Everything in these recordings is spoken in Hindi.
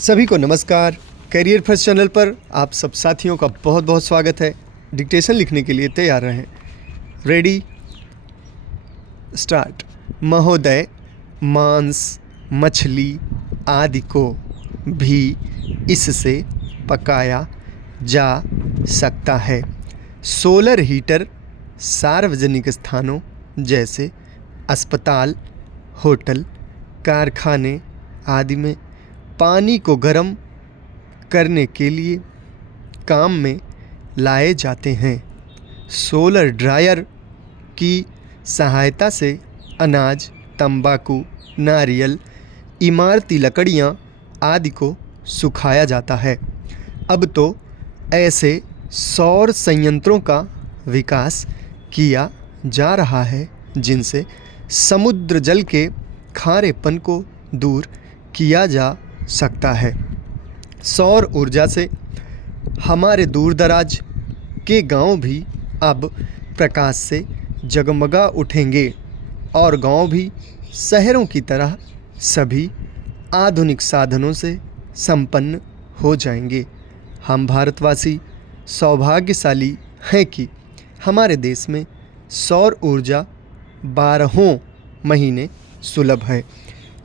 सभी को नमस्कार। करियर फर्स्ट चैनल पर आप सब साथियों का बहुत बहुत स्वागत है। डिक्टेशन लिखने के लिए तैयार रहें। Ready start. महोदय, मांस, मछली आदि को भी इससे पकाया जा सकता है। सोलर हीटर सार्वजनिक स्थानों जैसे अस्पताल, होटल, कारखाने आदि में पानी को गर्म करने के लिए काम में लाए जाते हैं। सोलर ड्रायर की सहायता से अनाज, तंबाकू, नारियल, इमारती लकड़ियाँ आदि को सुखाया जाता है। अब तो ऐसे सौर संयंत्रों का विकास किया जा रहा है जिनसे समुद्र जल के खारेपन को दूर किया जा सकता है। सौर ऊर्जा से हमारे दूर दराज के गांव भी अब प्रकाश से जगमगा उठेंगे और गांव भी शहरों की तरह सभी आधुनिक साधनों से संपन्न हो जाएंगे। हम भारतवासी सौभाग्यशाली हैं कि हमारे देश में सौर ऊर्जा 12 महीने सुलभ है।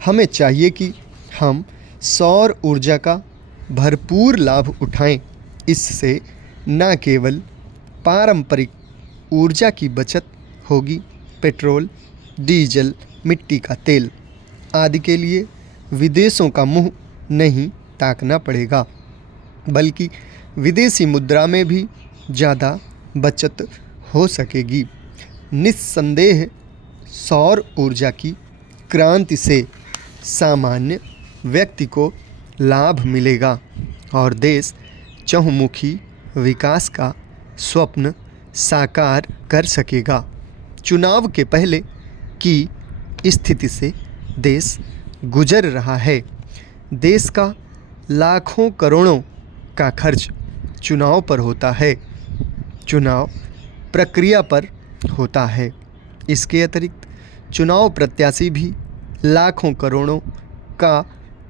हमें चाहिए कि हम सौर ऊर्जा का भरपूर लाभ उठाएं। इससे न केवल पारंपरिक ऊर्जा की बचत होगी, पेट्रोल, डीजल, मिट्टी का तेल आदि के लिए विदेशों का मुंह नहीं ताकना पड़ेगा, बल्कि विदेशी मुद्रा में भी ज़्यादा बचत हो सकेगी। निस्संदेह सौर ऊर्जा की क्रांति से सामान्य व्यक्ति को लाभ मिलेगा और देश चहुमुखी विकास का स्वप्न साकार कर सकेगा। चुनाव के पहले की स्थिति से देश गुजर रहा है। देश का लाखों करोड़ों का खर्च चुनाव पर होता है, चुनाव प्रक्रिया पर होता है। इसके अतिरिक्त चुनाव प्रत्याशी भी लाखों करोड़ों का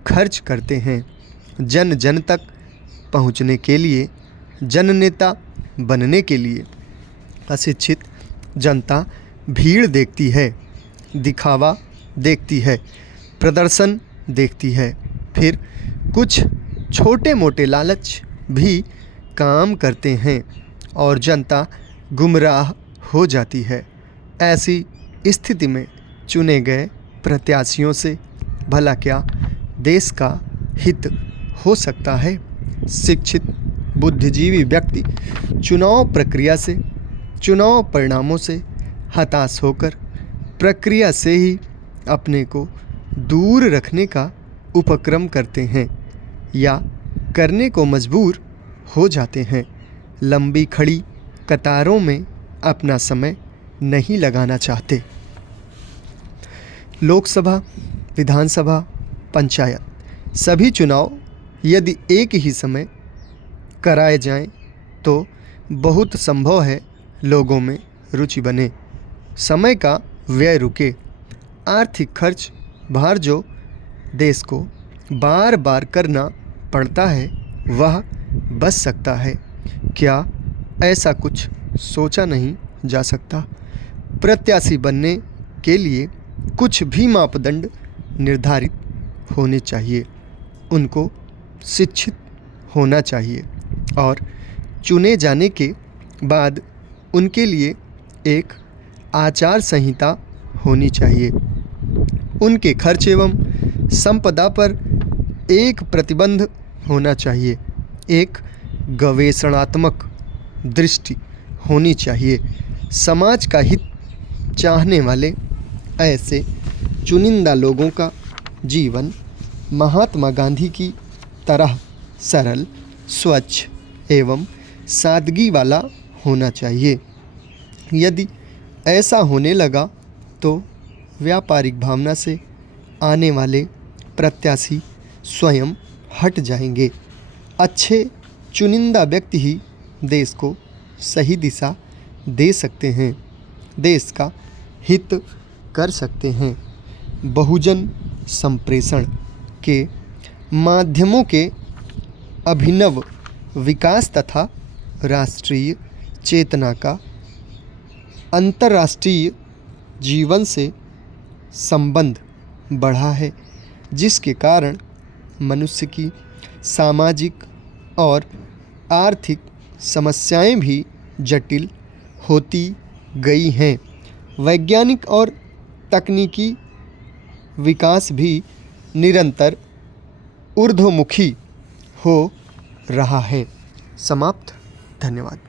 खर्च करते हैं। जन जन तक पहुंचने के लिए, जननेता बनने के लिए अशिक्षित जनता भीड़ देखती है, दिखावा देखती है, प्रदर्शन देखती है, फिर कुछ छोटे मोटे लालच भी काम करते हैं और जनता गुमराह हो जाती है। ऐसी स्थिति में चुने गए प्रत्याशियों से भला क्या देश का हित हो सकता है? शिक्षित बुद्धिजीवी व्यक्ति चुनाव प्रक्रिया से, चुनाव परिणामों से हताश होकर प्रक्रिया से ही अपने को दूर रखने का उपक्रम करते हैं या करने को मजबूर हो जाते हैं। लंबी खड़ी कतारों में अपना समय नहीं लगाना चाहते। लोकसभा, विधानसभा, पंचायत सभी चुनाव यदि एक ही समय कराए जाएं तो बहुत संभव है लोगों में रुचि बने, समय का व्यय रुके, आर्थिक खर्च भार जो देश को बार बार करना पड़ता है वह बच सकता है। क्या ऐसा कुछ सोचा नहीं जा सकता? प्रत्याशी बनने के लिए कुछ भी मापदंड निर्धारित होने चाहिए। उनको शिक्षित होना चाहिए और चुने जाने के बाद उनके लिए एक आचार संहिता होनी चाहिए। उनके खर्च एवं संपदा पर एक प्रतिबंध होना चाहिए। एक गवेषणात्मक दृष्टि होनी चाहिए। समाज का हित चाहने वाले ऐसे चुनिंदा लोगों का जीवन महात्मा गांधी की तरह सरल, स्वच्छ एवं सादगी वाला होना चाहिए। यदि ऐसा होने लगा तो व्यापारिक भावना से आने वाले प्रत्याशी स्वयं हट जाएंगे। अच्छे चुनिंदा व्यक्ति ही देश को सही दिशा दे सकते हैं, देश का हित कर सकते हैं। बहुजन संप्रेषण के माध्यमों के अभिनव विकास तथा राष्ट्रीय चेतना का अंतर्राष्ट्रीय जीवन से संबंध बढ़ा है, जिसके कारण मनुष्य की सामाजिक और आर्थिक समस्याएं भी जटिल होती गई हैं। वैज्ञानिक और तकनीकी विकास भी निरंतर ऊर्ध्वमुखी हो रहा है। समाप्त। धन्यवाद।